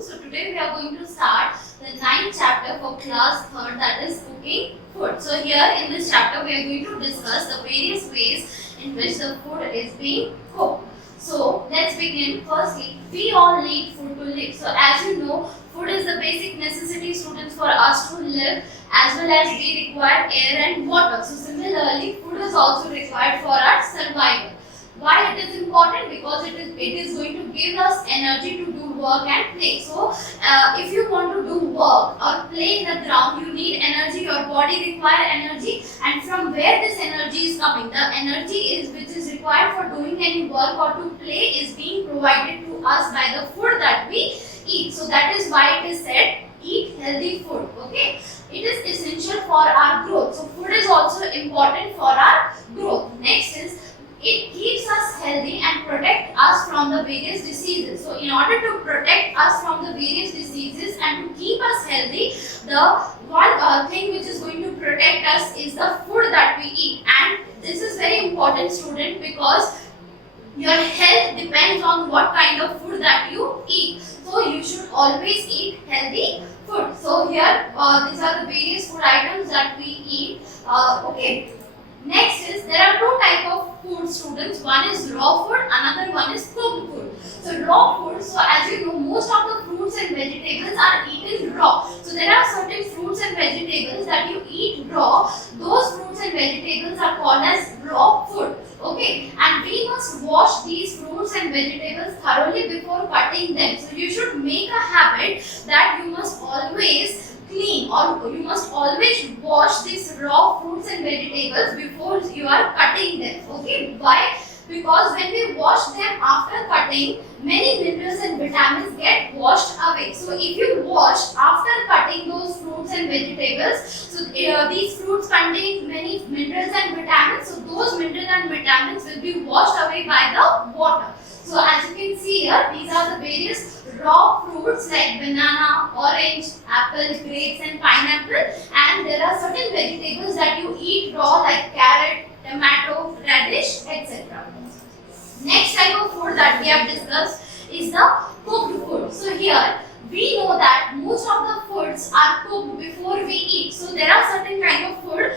afternoon. So today we are going to start the ninth chapter for class 3rd, that is cooking food. So here in this chapter we are going to discuss the various ways in which the food is being cooked. So let's begin. Firstly, we all need food to live. So as you know, food is the basic necessity, students, for us to live, as well as we require air and water. So similarly, food is also required for our survival. Why it is important? Because it is going to give us energy to do work and play. So if you want to do work or play in the ground, you need energy. Your body require energy, and from where this energy is coming? The energy is which is required for doing any work or to play is being provided to us by the food that we eat. So that is why it is said, eat healthy food. Okay, it is essential for our growth. So food is also important for our growth. Next is, it keeps us healthy and protect us from the various diseases. So in order to protect us from the various diseases and to keep us healthy, the one thing which is going to protect us is the food that we eat. And this is very important, student, because your health depends on what kind of food that you eat. So you should always eat healthy food. So here these are the various food items that we eat. Okay. Next is, there are two types of food, students. One is raw food, another one is cooked food. So raw food, so as you know, most of the fruits and vegetables are eaten raw. So there are certain fruits and vegetables that you eat raw. Those fruits and vegetables are called as raw food. Okay, and we must wash these fruits and vegetables thoroughly before cutting them. So you should make a habit that you must always clean, or you must always wash these raw fruits and vegetables before you are cutting them. Okay, why? Because when we wash them after cutting, many minerals and vitamins get washed away. So if you wash after cutting those fruits and vegetables, so these fruits contain many minerals and vitamins, so those minerals and vitamins will be washed away by the water. So as you can see here, these are the various raw fruits like banana, orange, apple, grapes and pineapple, and there are certain vegetables that you eat raw like carrot, tomato, radish, etc. Next type of food that we have discussed is the cooked food. So here we know that most of the foods are cooked before we eat. So there are certain kind of food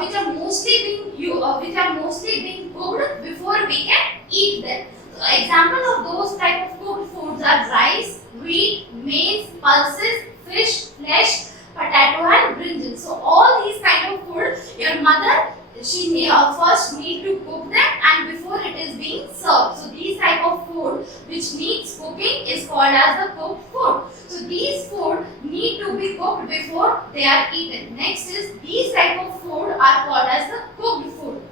which are mostly being cooked before we can eat them. So example of those type of cooked foods are rice, wheat, maize, pulses, fish, flesh, potato and brinjal. So all these kind of food, your mother, she first need to cook them and before it is being served. So these type of food which needs cooking is called as the cooked food. So these food need to be cooked before they are eaten. Next is, these type of food are called as the cooked food.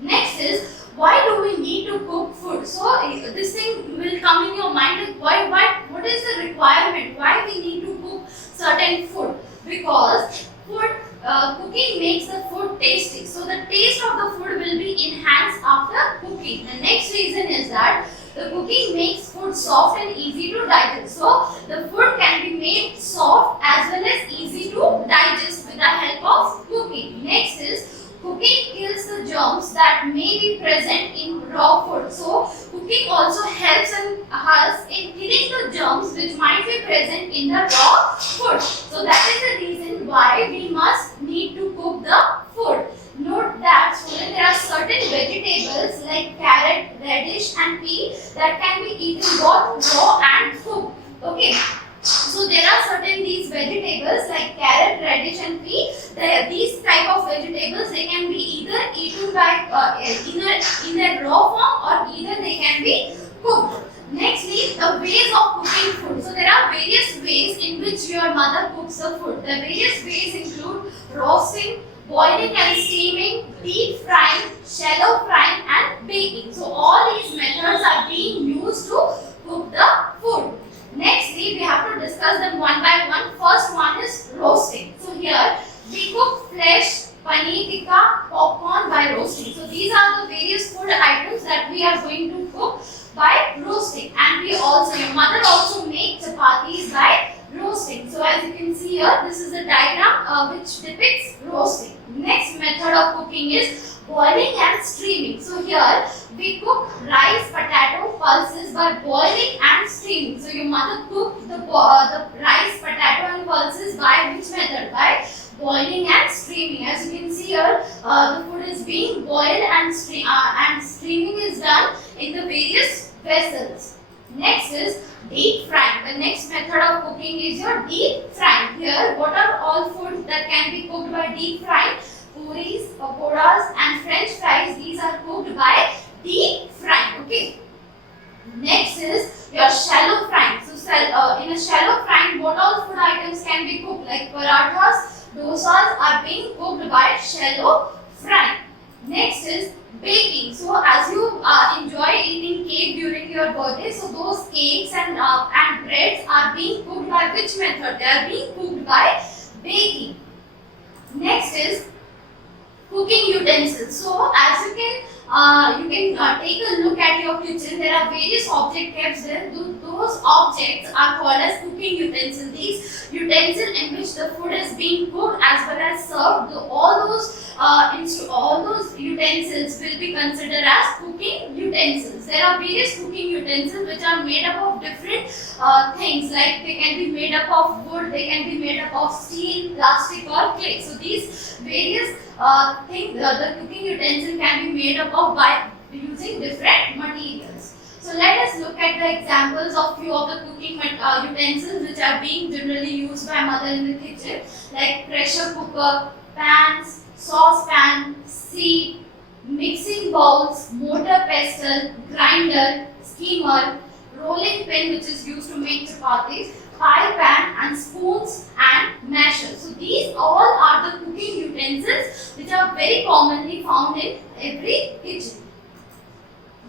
Next is, why do we need to cook food? So this thing will come in your mind, like what is the requirement? Why we need to cook certain food? Because food cooking makes the food tasty. So the taste of the food will be enhanced after cooking. The next reason is that the cooking makes food soft and easy to digest. So the food can be made soft as well as easy to digest with the help of cooking. Next is, cooking kills the germs that may be present in raw food. So cooking also helps us in killing the germs which might be present in the raw food. So that is the reason why we must need to cook the food. Note that, students, there are certain vegetables like carrot, radish and pea that can be eaten both raw and cooked. Okay. So there are certain these vegetables like carrot, radish and pea. These type of vegetables, they can be either eaten by in a raw form or either they can be cooked. Nextly, the ways of cooking food. So there are various ways in which your mother cooks the food. The various ways include roasting, boiling and steaming, deep frying, shallow frying and baking. So all these methods are being used to cook the food. Nextly, we have to discuss them one by one. First one is roasting. So here we cook flesh, paneer tikka, popcorn by roasting. So these are the various food items that we are going to cook by roasting. And we also, your mother also makes chapatis by roasting. So as you can see here, this is a diagram which depicts roasting. Next method of cooking is boiling and steaming. So here we cook rice, potato, pulses by boiling and steaming. So your mother cooked the rice, potato and pulses by which method? By boiling and steaming. As you can see here, the food is being boiled and steaming is done in the various vessels. Next is deep frying. The next method of cooking is your deep frying. Here, what are all foods that can be cooked by deep frying? Puris, pakoras and french fries. These are cooked by deep frying. Okay. Next is your shallow frying. So in a shallow frying, what all food items can be cooked? Like parathas, dosas are being cooked by shallow frying. Next is baking. So as you enjoy eating cake during your birthday, so those cakes and breads are being cooked by which method? They are being cooked by baking. Next is cooking utensils. So as you can take a look at your kitchen. There are various objects kept there. Those objects are called as cooking utensils. These utensils in which the food is being cooked as well as served. All those utensils will be considered as cooking utensils. There are various cooking utensils which are made up of different things. Like they can be made up of wood, they can be made up of steel, plastic or clay. So these various things, the cooking utensil can be made up of by using different materials. So let us look at the examples of few of the cooking utensils which are being generally used by mother in the kitchen, like pressure cooker, pans, saucepan, sieve, mixing bowls, mortar pestle, grinder, skimmer, rolling pin which is used to make chapatis, pie pan and spoons and mashers. So these all are the cooking utensils which are very commonly found in every kitchen.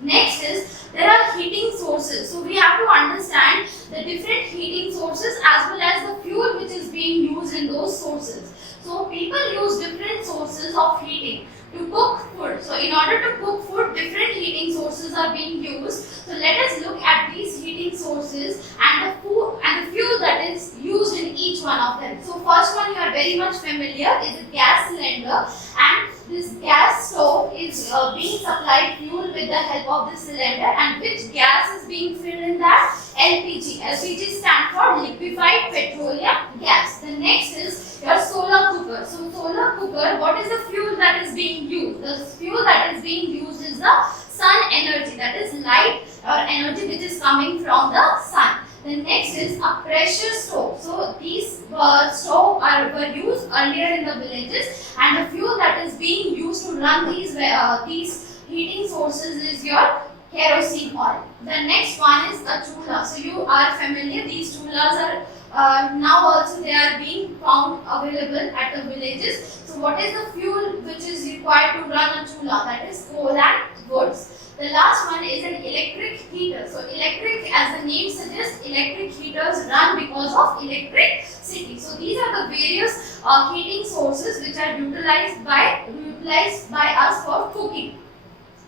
Next is there are heating sources. So we have to understand the different heating sources as well as the fuel which is being used in those sources. So people use different sources of heating to cook food. So in order to cook food, different heating sources are being used. So let us look at these heating sources and the fuel that is used in each one of them. So first one you are very much familiar is a gas cylinder, and this gas stove is being supplied fuel with the help of the cylinder, and which gas is being filled in that? LPG. LPG stands for liquefied petroleum gas. The next is your solar cooker. So solar cooker, what is the fuel that is being used? The fuel that is being used is the sun energy, that is light or energy which is coming from the sun. The next is a pressure stove. So these stoves were used earlier in the villages, and the fuel that is being used to run these heating sources is your kerosene oil. The next one is a chulha. So you are familiar, these chulhas are now also they are being found available at the villages. So what is the fuel which is required to run a chulha? That is coal and woods. The last one is an electric heater. So electric, as the name suggests, electric heaters run because of electricity. So these are the various heating sources which are utilized by us for cooking.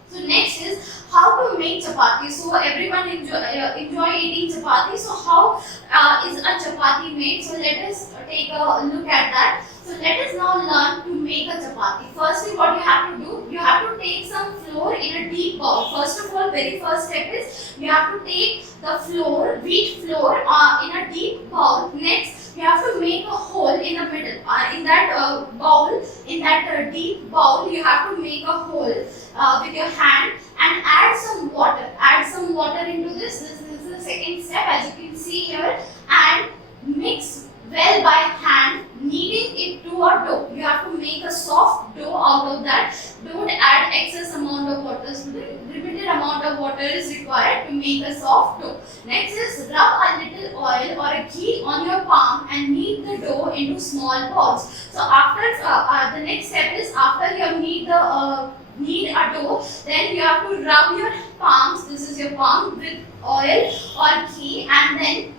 So next is how to make chapati. So everyone enjoy eating chapati. So how is a chapati made? So let us take a look at that. So let us now learn to make a chapati. Firstly, what you have to do, you have to take some flour in a deep bowl. First of all, very first step is you have to take the flour, wheat flour in a deep bowl. Next, you have to make a hole in the middle. In that bowl, in that deep bowl, you have to make a hole with your hand and add some water. Add some water into this. This is the second step, as you can see here, and mix well by hand, kneading it to a dough. You have to make a soft dough out of that. Don't add excess amount of water. So the limited amount of water is required to make a soft dough. Next is rub a little oil or a ghee on your palm and knead the dough into small balls. So after the next step is after you have knead a dough, then you have to rub your palms. This is your palm with oil or ghee, and then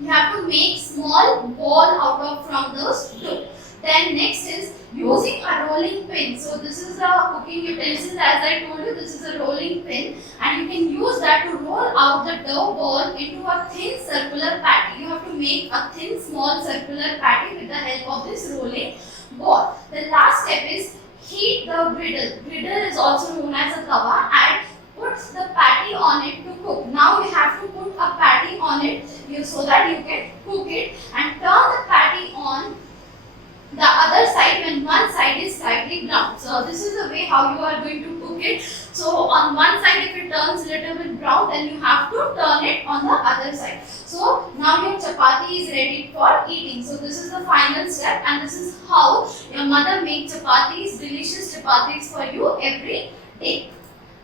you have to make small ball from those dough. Then next is using a rolling pin. So this is a cooking utensil, as I told you, this is a rolling pin, and you can use that to roll out the dough ball into a thin circular patty. You have to make a thin small circular patty with the help of this rolling ball. The last step is heat the griddle. Griddle is also known as a tawa, and put the patty on it to cook. Now you have to put a patty on it so that you can cook it, and turn the patty on the other side when one side is slightly brown. So this is the way how you are going to cook it. So on one side, if it turns little bit brown, then you have to turn it on the other side. So now your chapati is ready for eating. So this is the final step, and this is how your mother makes chapatis, delicious chapatis for you every day.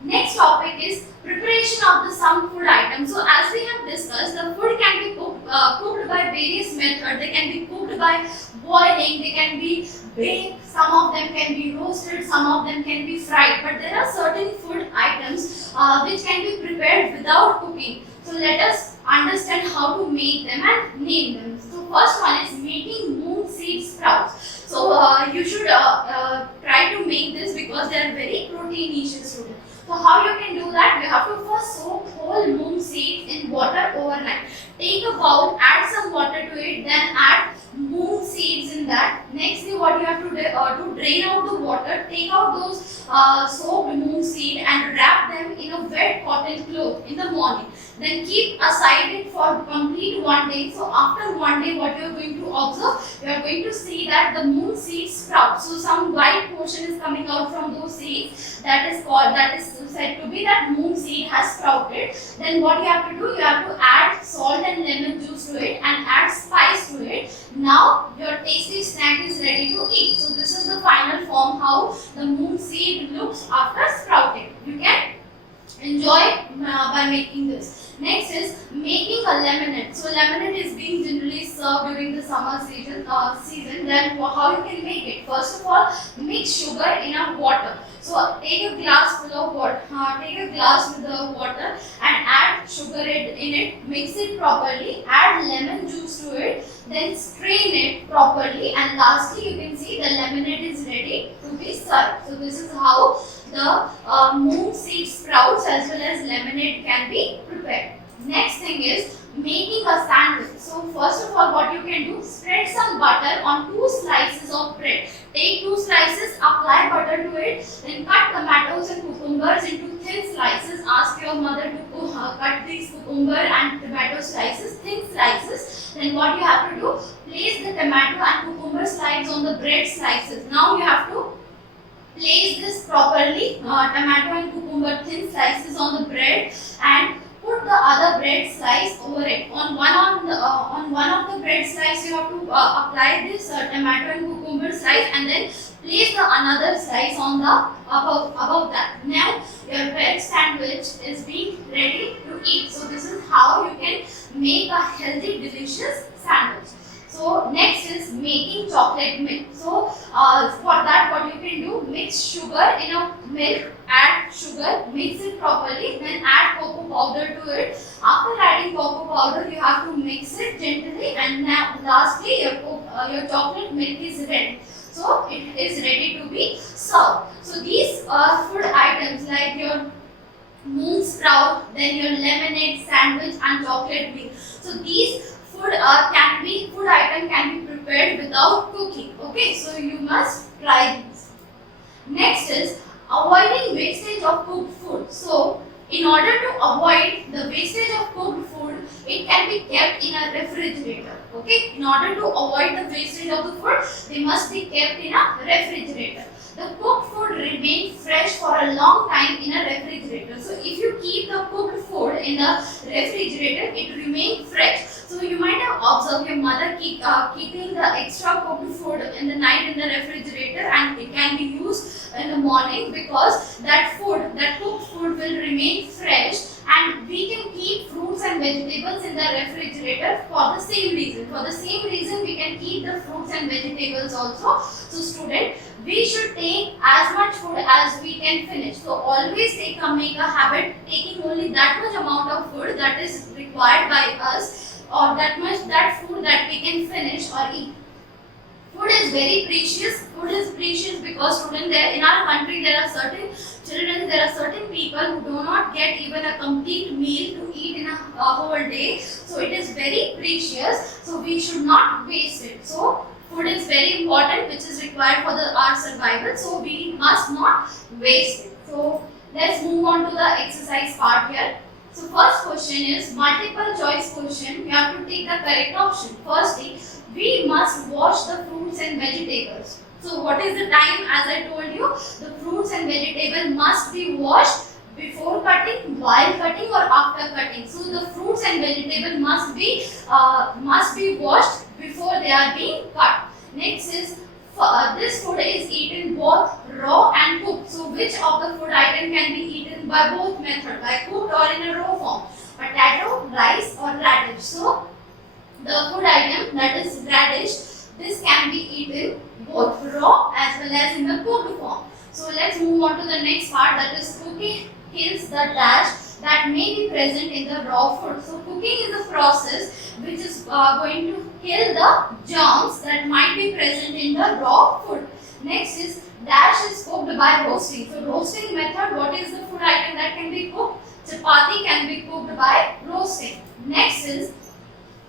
Next topic is preparation of the some food items. So as we have discussed, the food can be cooked by various methods. They can be cooked by boiling, they can be baked, some of them can be roasted, some of them can be fried. But there are certain food items which can be prepared without cooking. So let us understand how to make them and name them. So first one is making moong seed sprouts. So you should try to make this because they are very proteinaceous students. So how you can do that? You have to first soak whole moong seeds in water overnight. Take a bowl, add some water to it, then add moong seeds in that. Nextly, what you have to do to drain out the water, take out those soaked moong seed and wrap them in a wet cotton cloth in the morning. Then keep aside it for complete 1 day. So after 1 day, what you are going to observe, you are going to see that the moong seeds sprout. So some white portion is coming out from those seeds. That is said to be that moong seed has sprouted. Then what you have to do, you have to add salt and lemon juice to it and add spice to it. Now your tasty snack is ready to eat. So this is the final form how the moong seed looks after sprouting. You can enjoy by making this. Next is making a lemonade. So lemonade is being generally served during the summer season. Then how you can make it? First of all, mix sugar in a water. So take a glass full of water. Take a glass with the water and add sugar in it. Mix it properly. Add lemon juice to it. Then strain it properly. And lastly, you can see the lemonade is ready to be served. So this is how the moong seed sprouts as well as lemonade can be prepared. Next thing is making a sandwich. So first of all, what you can do, spread some butter on 2 slices of bread. Take 2 slices, apply butter to it, then cut tomatoes and cucumbers into thin slices. Ask your mother to cut these cucumber and tomato slices, thin slices. Then what you have to do, place the tomato and cucumber slices on the bread slices. Now you have to place this properly, tomato and cucumber thin slices on the bread, and put the other bread slice over it. On one of the bread slice, you have to apply this tomato and cucumber slice, and then place the another slice on the above that. Now your bread sandwich is being ready to eat. So this is how you can make a healthy, delicious sandwich. So next is making chocolate milk. So for that, what you can do, mix sugar in a milk, add sugar, mix it properly, then add cocoa powder to it. After adding cocoa powder, you have to mix it gently, and now lastly your chocolate milk is ready. So it is ready to be served. So these food items like your moong sprout, then your lemonade, sandwich and chocolate milk. So these food item can be prepared without cooking. Okay, so you must try this. Next is avoiding wastage of cooked food. So in order to avoid the wastage of cooked food, it can be kept in a refrigerator. Okay, in order to avoid the wastage of the food, they must be kept in a refrigerator. The cooked food remains fresh for a long time in a refrigerator. So if you keep the cooked food in the refrigerator, it remains fresh. So you might have observed your mother keeping the extra cooked food in the night in the refrigerator, and it can be used in the morning because that cooked food will remain fresh, and we can keep fruits and vegetables in the refrigerator for the same reason. For the same reason, we can keep the fruits and vegetables also. So student, we should take as much food as we can finish. So always make a habit taking only that much amount of food that is required by us, or that food that we can finish or eat. Food is very precious. Food is precious because student, there in our country there are certain children, there are certain people who do not get even a complete meal to eat in a whole day. So it is very precious. So we should not waste it. So food is very important, which is required for our survival. So we must not waste it. So let's move on to the exercise part here. So first question is multiple choice question. You have to take the correct option. Firstly, we must wash the fruits and vegetables. So what is the time? As I told you, the fruits and vegetables must be washed before cutting, while cutting, or after cutting. So the fruits and vegetables must be washed before they are being cut. Next is this food is eaten both raw and cooked. So which of the food item can be eaten by both method, by cooked or in a raw form? Potato, rice, or radish. So the food item that is radish, this can be eaten both raw as well as in the cooked form. So let's move on to the next part, that is cooking kills the dash that may be present in the raw food. So cooking is a process which is going to kill the germs that might be present in the raw food. Next is dash is cooked by roasting. So roasting method, what is the food item that can be cooked? Chapati can be cooked by roasting. Next is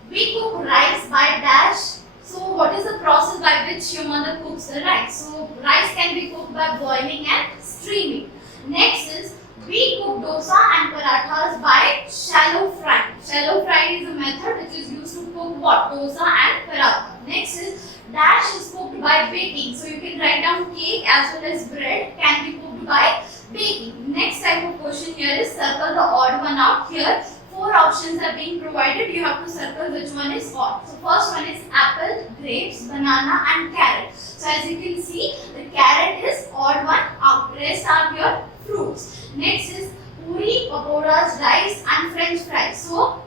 we cook rice by dash. So what is the process by which your mother cooks the rice? So rice can be cooked by boiling and steaming. Next is we cook dosa and parathas by shallow frying. Shallow frying is a method which is used to cook what? Dosa and paratha. Next is dash is cooked by baking. So you can write down cake as well as bread can be cooked by baking. Next type of question here is circle the odd one out. Here 4 options are being provided. You have to circle which one is odd. So first one is apple, grapes, banana and carrot. So as you can see, the carrot is odd one out. Rest are your fruits. Next is puri, pakoras, rice and french fries. So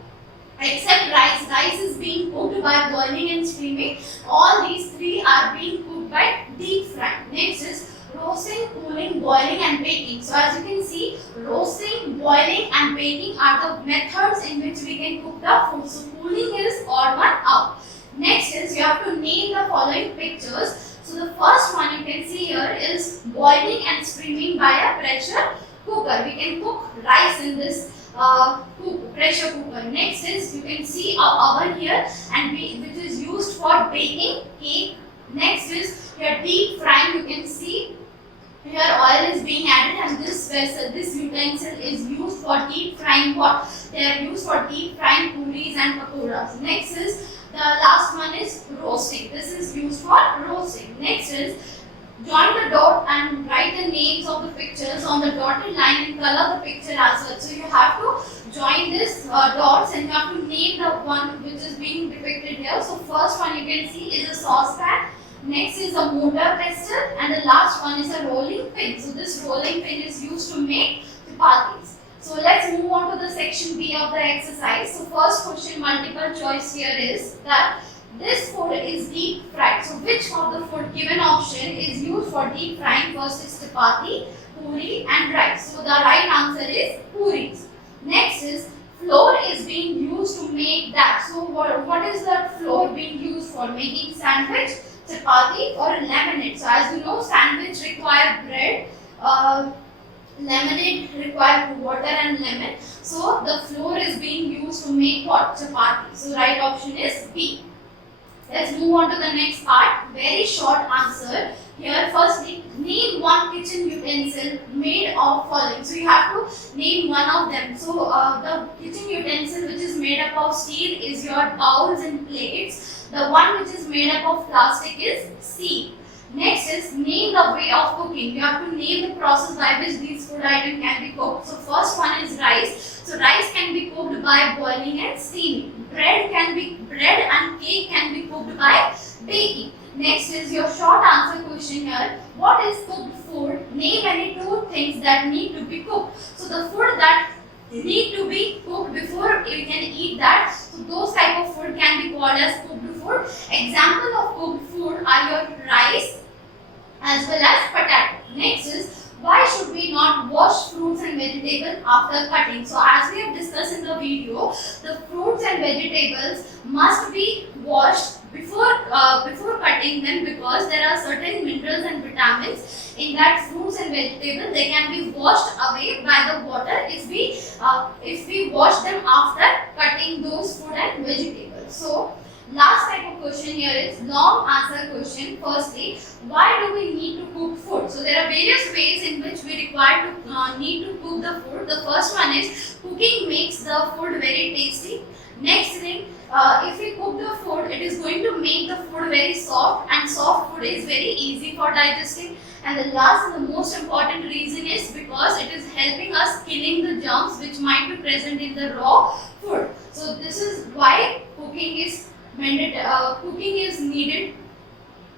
except rice, rice is being cooked by boiling and steaming. All these 3 are being cooked by deep frying. Next is roasting, cooling, boiling and baking. So as you can see, roasting, boiling and baking are the methods in which we can cook the food. So cooling is odd one out. Next is you have to name the following pictures. So the first one you can see here is boiling and steaming by a pressure cooker. We can cook rice in this pressure cooker. Next is you can see our oven here and which is used for baking cake. Next is your deep frying. You can see here oil is being added and this vessel, this utensil is used for deep frying what? They are used for deep frying puris and pakoras. Next is the last one is roasting. This is used for roasting. Next is join the dot and write the names of the pictures on the dotted line and color the picture as well. So you have to join this dots and you have to name the one which is being depicted here. So first one you can see is a saucepan. Next is a mortar pestle and the last one is a rolling pin. So this rolling pin is used to make chapatis. So let's move on to the section B of the exercise. So first question multiple choice here is that this food is deep fried. So which of the food given option is used for deep frying? First is chapati, puri and rice. So the right answer is puris. Next is flour is being used to make that. So what is that flour being used for? Making sandwich, chapati or lemonade. So as you know, sandwich require bread, lemonade require water and lemon. So the flour is being used to make what? Chapati. So right option is B. Let's move on to the next part. Very short answer. Here firstly, name one kitchen utensil made of following. So you have to name one of them. So the kitchen utensil which is made up of steel is your bowls and plates. The one which is made up of plastic is C. Next is name the way of cooking. You have to name the process by which these food items can be cooked. So first one is rice. So rice can be cooked by boiling and steaming. Bread and cake can be cooked by baking. Next is your short answer question here. What is cooked food? Name any 2 things that need to be cooked. So the food that need to be cooked before you can eat that. So those type of food can be called as cooked food. Example of cooked food are your rice as well as potato. Next is why should we not wash fruits and vegetables after cutting? So as we have discussed in the video, the fruits and vegetables must be washed before cutting them because there are certain minerals and vitamins in that fruits and vegetables. They can be washed away by the water if we wash them after cutting those food and vegetables. So Last type of question here is long answer question. Firstly, why do we need to cook food? So there are various ways in which we require to need to cook the food. The first one is cooking makes the food very tasty. Next thing, if we cook the food, it is going to make the food very soft, and soft food is very easy for digesting. And the last and the most important reason is because it is helping us killing the germs which might be present in the raw food. So this is why cooking is needed.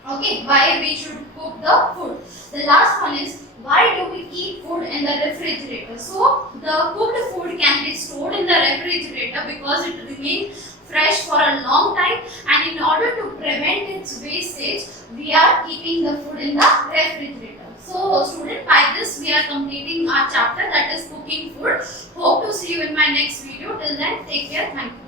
Okay, why we should cook the food. The last one is why do we keep food in the refrigerator? So the cooked food can be stored in the refrigerator because it remains fresh for a long time, and in order to prevent its wastage, we are keeping the food in the refrigerator. So student, by this we are completing our chapter, that is cooking food. Hope to see you in my next video. Till then, take care. Thank you.